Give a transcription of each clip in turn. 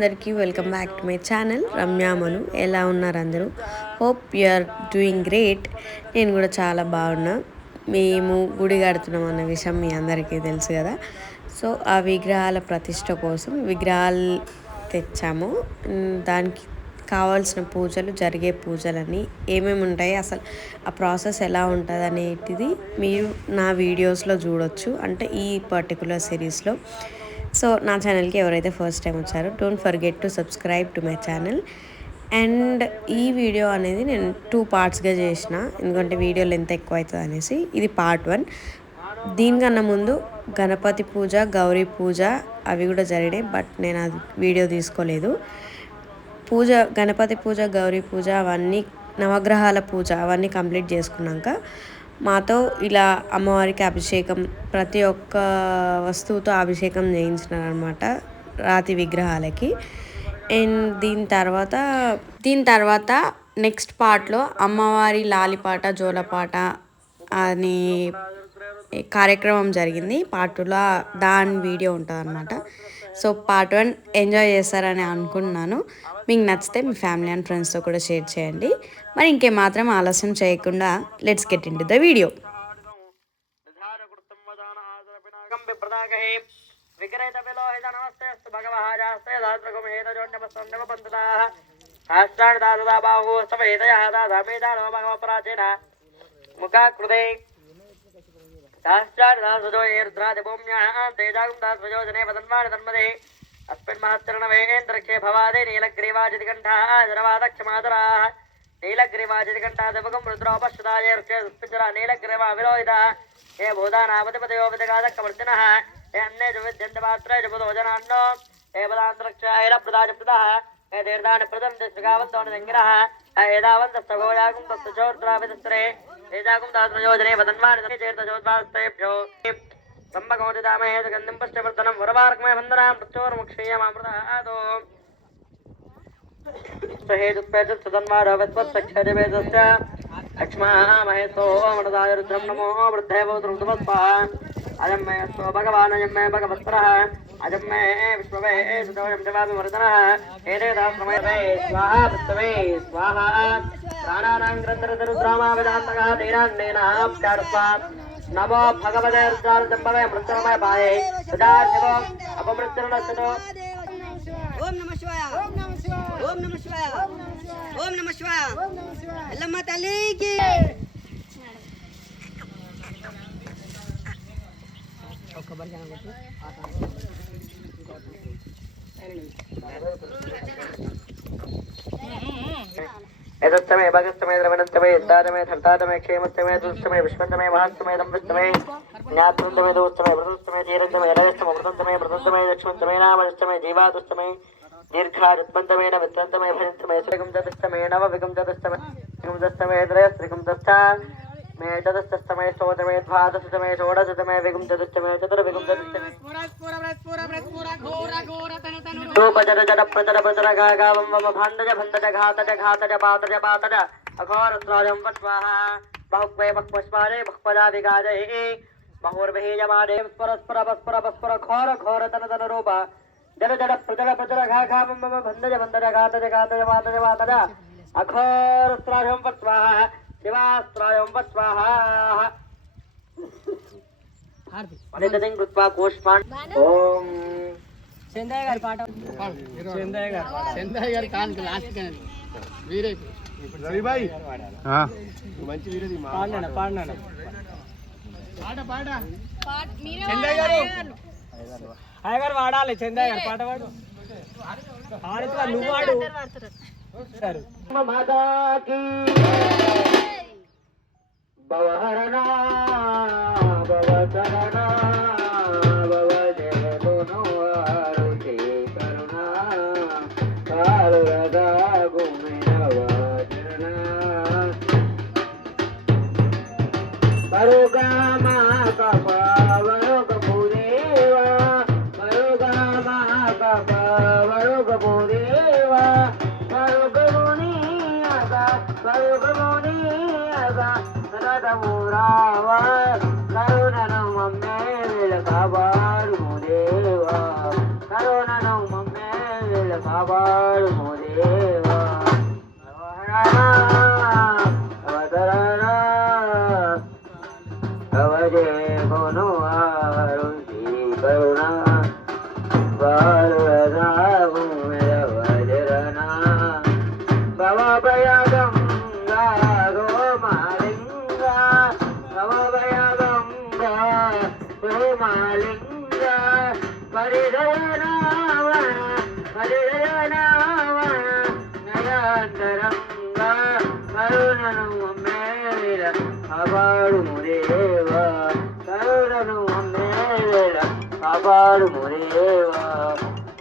అందరికీ welcome back to my channel రమ్యామను. ఎలా ఉన్నారు అందరూ? Hope you are doing great. నేను కూడా చాలా బాగున్నా. మేము గుడి కడుతున్నాం అన్న విషయం మీ అందరికీ తెలుసు కదా. సో ఆ విగ్రహాల ప్రతిష్ట కోసం విగ్రహాలు తెచ్చాము. దానికి కావాల్సిన పూజలు, జరిగే పూజలన్నీ ఏమేమి ఉంటాయి, అసలు ఆ ప్రాసెస్ ఎలా ఉంటుంది అనేటిది మీరు నా వీడియోస్లో చూడొచ్చు, అంటే ఈ పర్టికులర్ సిరీస్లో. సో నా ఛానల్కి ఎవరైతే ఫస్ట్ టైం వచ్చారో don't forget to subscribe to my channel. And ఈ వీడియో అనేది నేను 2 పార్ట్స్గా చేసిన, ఎందుకంటే వీడియో లెంత్ ఎక్కువ అవుతుంది అనేసి. ఇది పార్ట్ 1. దీనికన్నా ముందు గణపతి పూజ, గౌరీ పూజ అవి కూడా జరిగినాయి, బట్ నేను అది వీడియో తీసుకోలేదు. పూజ, గణపతి పూజ, గౌరీ పూజ, అవన్నీ నవగ్రహాల పూజ అవన్నీ కంప్లీట్ చేసుకున్నాక మాతో ఇలా అమ్మవారికి అభిషేకం, ప్రతి ఒక్క వస్తువుతో అభిషేకం చేయించినారనమాట రాతి విగ్రహాలకి. అండ్ దీని తర్వాత నెక్స్ట్ పార్ట్లో అమ్మవారి లాలిపాట, జోలపాట అని కార్యక్రమం జరిగింది. పార్ట్ 2లో దాని వీడియో ఉంటుంది అనమాట. సో పార్ట్ 1 ఎంజాయ్ చేస్తారని అనుకుంటున్నాను. మీకు నచ్చితే మీ ఫ్యామిలీ అండ్ ఫ్రెండ్స్తో కూడా షేర్ చేయండి. మరి ఇంకేమాత్రం ఆలస్యం చేయకుండా let's get in to the video. अस्मिन् महत्तरणवेन्द्रक्षे भवादे नीलग्रीवाजितिकण्ठाः जरवादक्षमातराः नीलग्रीवाजितिकण्ठादिवकं रुद्रोपश्रुतायर्चरा नीलग्रीवा विलोहितः हे भूतानापतिपतयो विदगादकवर्तिनः हे अन्ये च विद्यन्तपात्रे च बुधो जनान्नो हे पदान्तरक्षायरप्रदाजप्रदः हे तीर्थानि प्रदन्ति श्रीगावन्तोनिदङ्गिनः हे एदावन्तस्तगोजागुं तस्तचोत्राविदस्त्रे एजागुं दास्मयोजने वदन्वानि तीर्थजोद्वास्तेभ्यो संभगोदितामहे सुगन्धिं पुष्टवर्धनं वरवार्कमय वन्दनां मृत्योर्मुक्षीयमामृतादो सहेतुत्पेतुत्सदन्वारवत्वत्सख्यजवेदस्य लक्ष्मामहे सोमृताय रुद्रं नमो वृद्धे भवतुर्दवस्वा अजं मे अस्तो भगवान् अजं मे भगवत्परः अजं मे विश्ववे सुतोयं जवामि वर्धनः एते दास्मये स्वाहा विश्ववे स्वाहा प्राणानां ग्रन्थरुद्रामा वेदान्तकः धीरान्नेनाप्यार्स्वा नमो भगवते रुद्रार्जम्भवे मृत्युर्मय पाये सदाशिवो अपमृत्युर्नश्यतो ओम नमः शिवाय ओम नमः शिवाय ओम नमः शिवाय ओम नमः शिवाय एल्लम्मा तल्लिकी एतत्समये भगस्तमये द्रवणन्तमये यद्दातमये धर्तातमये क्षेमस्तमये दुस्तमये विश्वन्तमये महास्तमये दम्भस्तमये ज्ञातृन्तमये दोस्तमये वृतस्तमये धीरन्तमये रजस्तमये वृतन्तमये वृतन्तमये लक्ष्मन्तमये नामस्तमये जीवादुस्तमये दीर्घायुत्पन्तमये नवित्रन्तमये भजन्तमये श्रीगं चतुस्तमये नवविगं चतुस्तमये दस्तमये त्रयस्त्रिगं दस्ता मे चतुस्तमये स्तोतमये द्वादशतमये षोडशतमये विगं चतुस्तमये चतुर्विगं चतुस्तमये रूपजर जड प्रजर प्रजर गावं वम भाण्डज भण्डज घातज घातज पातज पातज अघोरत्राजं वत्वाहा बहुक्वे बह्वस्वारे बह्वजा विगाजये बहुर्वहेजमाने परस्पर परस्पर परस्पर घोर घोर तन तन रूप जड जड प्रजर प्रजर घावं वम भण्डज भण्डज घातज घातज पातज पातज अघोरत्राजं वत्वाहा शिवास्त्राजं वत्वाहा अनिदं कृत्वा कोष्मान् ओम चंदయ్య గారి పాట చందయ్య గారి కాన్కి లాస్ట్ కి వీరే రవి భాయ్ మంచి వీరే పాడనా పాట మీరే చందయ్య గారు గారు వాడాలి చందయ్య గారు పాట పాడు ఆడితే నువ్వు వాడు మమదాకి భవహరణ భవచరణ కాపాడు మురేవా కరుణను అమ్మేవేళ కాపాడు మురేవా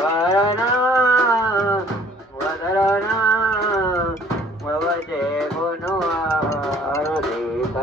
వరనా వదరనా వవజే గును ఆరుదీప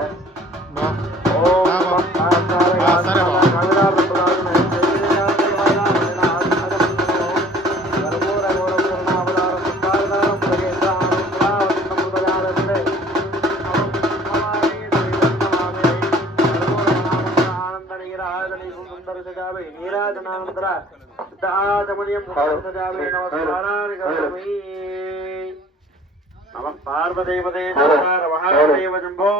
పార్వదేవదే మహాదేవ జంభో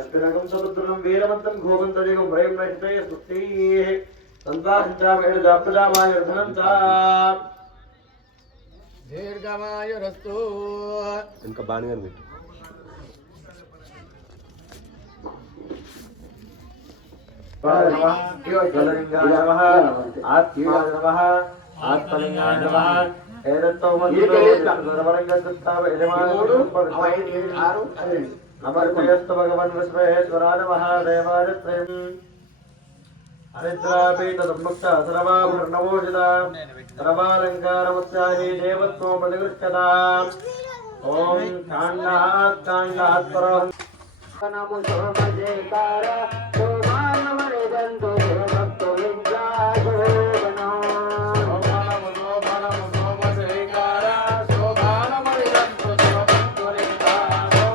అష్టనగం సముద్రం వీరవంతం గోవంతజగం భయం నష్టయ సుస్థి సంతాహించామేడుదాప్రదామాయుర్ధనంతా దీర్ఘమాయురస్తు ఇంకా బాగా పెట్టు ఆత్మలింగాయ నమః అమర్పయస్తు భగవన్ విశ్వేశ్వరా నమః దేవారిత్రయం హరిద్రాపీఠముక్త సర్వాభరణమోజిత సర్వాలంకారముత్యాహి దేవత్వం ప్రతిగృహ్యత ఓం కాండాత్ కాండాత్ పరం నమో సోమజేకార సోమానమనిదంతో భక్తో విద్యాసో నమో సోమజేకార సోమానమనిదంతో భక్తో విద్యాసో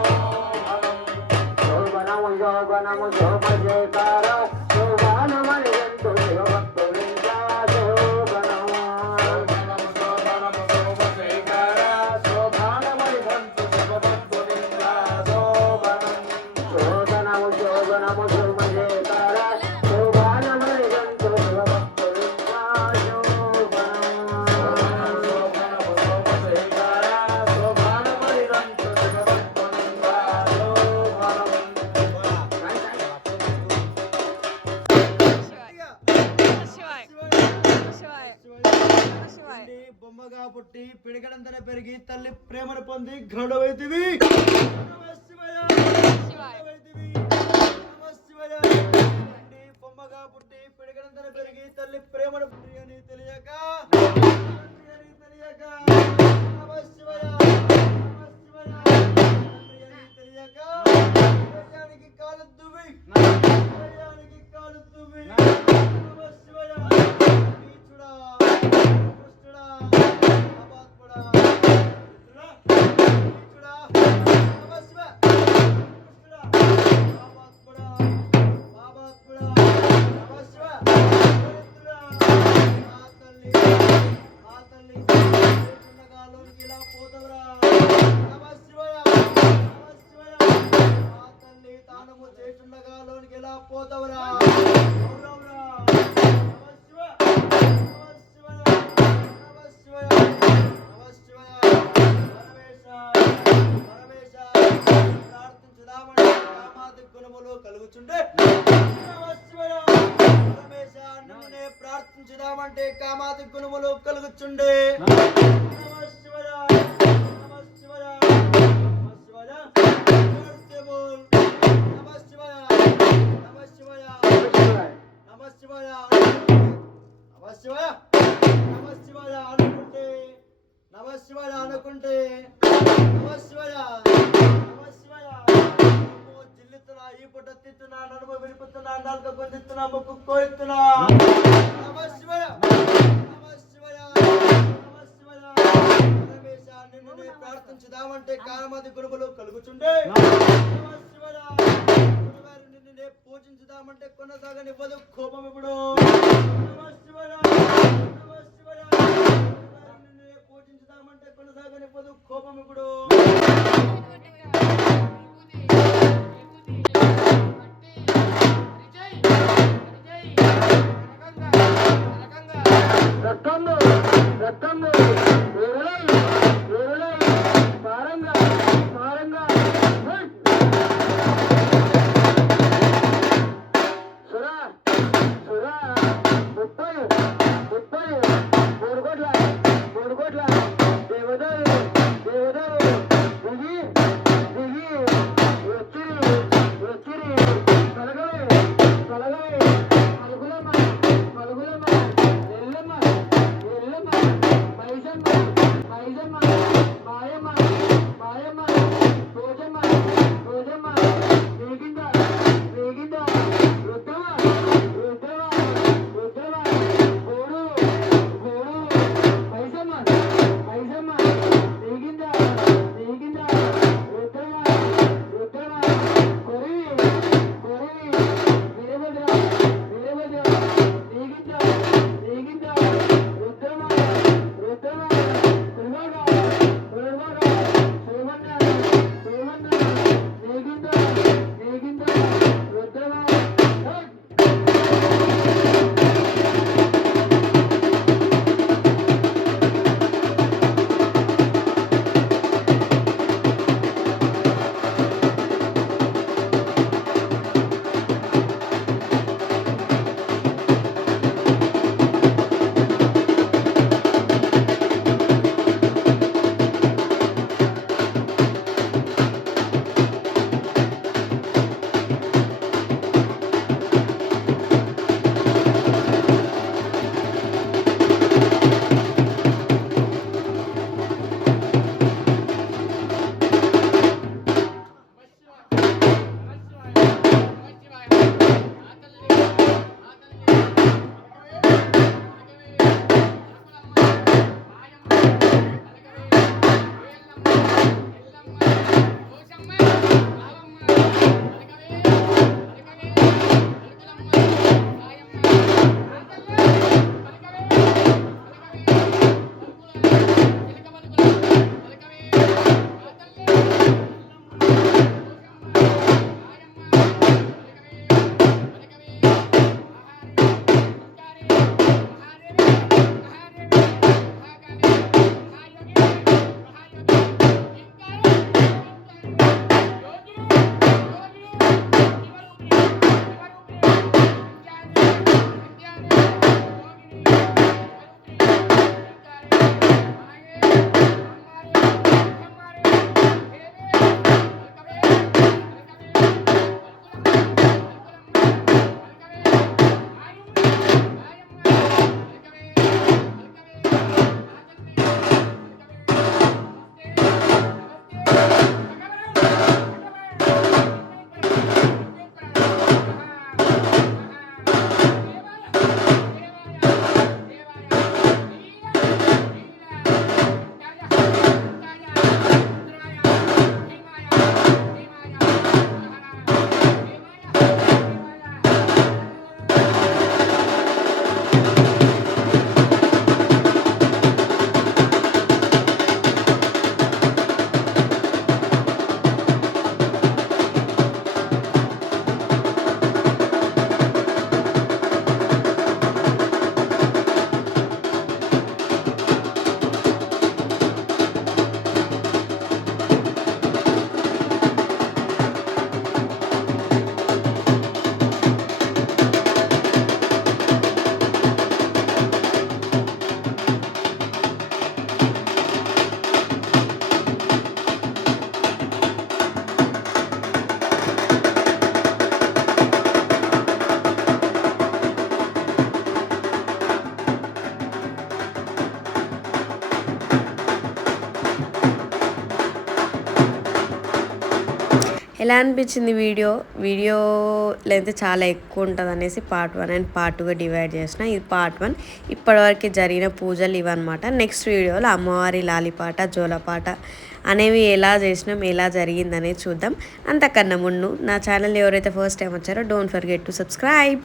బొమ్మగా పుట్టి పిడిగడంతనే పెరిగి తల్లి ప్రేమను పొంది గౌడవైతివి బొమ్మగా పుట్టి పిడిగడంతనే పెరిగి తల్లి ప్రేమను పుట్టి అని తెలియక తెలియక కాలుద్దువి కాలుద్దువి పోతవరా కలుగుచుండే దామంటే కామాది గుణములు కలుగుచుండే నమ శివాయ నమ శివాయ నమ శివాయ నమ శివాయ నమ శివాయ నమ శివాయ నమ శివాయ నమ శివాయ అనుకుంటే నమ శివాయ అనుకుంటే నమ శివాయ నమ శివాయ జిల్లుతున్నా ఈ పుట్ట తిత్తున్నా నడుము విడిపుతున్నా నాలుక కొందిస్తున్నా ముక్కు కోయిస్తున్నా నమ శివాయ నమ శివాయ నమ శివాయ రమేశ నిన్ను ప్రార్థించుదామంటే కారమాది గురువులు కలుగుచుండే నమ శివాయ గురువారు నిన్ను పూజించుదామంటే కొనసాగనివ్వదు కోపం ఇప్పుడు నమ శివాయ నమ శివాయ గురువారు నిన్ను పూజించుదామంటే కొనసాగనివ్వదు కోపం ఇప్పుడు రక్తంలో రక్తంలో పారంగా పారంగా సురా సురా 30 మూడు కోట్ల దేవదారు దేవదారు దిగి దిగి వచ్చిరి కలగలే కలగలే పలుగులమ్మ పలుగులమ్మ ఎల్లమ్మ ఎల్లమ్మ మైజమ్మ మైజమ్మ ఎలా అనిపించింది వీడియో లెంత్ చాలా ఎక్కువ ఉంటుంది అనేసి పార్ట్ 1 అండ్ పార్ట్ 2గా డివైడ్ చేసిన. ఇది పార్ట్ 1. ఇప్పటివరకు జరిగిన పూజలు ఇవన్నమాట. నెక్స్ట్ వీడియోలో అమ్మవారి లాలిపాట జోలపాట అనేవి ఎలా చేసినాం, ఎలా జరిగిందనేది చూద్దాం. అంతకన్నా ముందు నా ఛానల్ ఎవరైతే ఫస్ట్ టైం వచ్చారో డోంట్ ఫర్గెట్ టు సబ్స్క్రైబ్.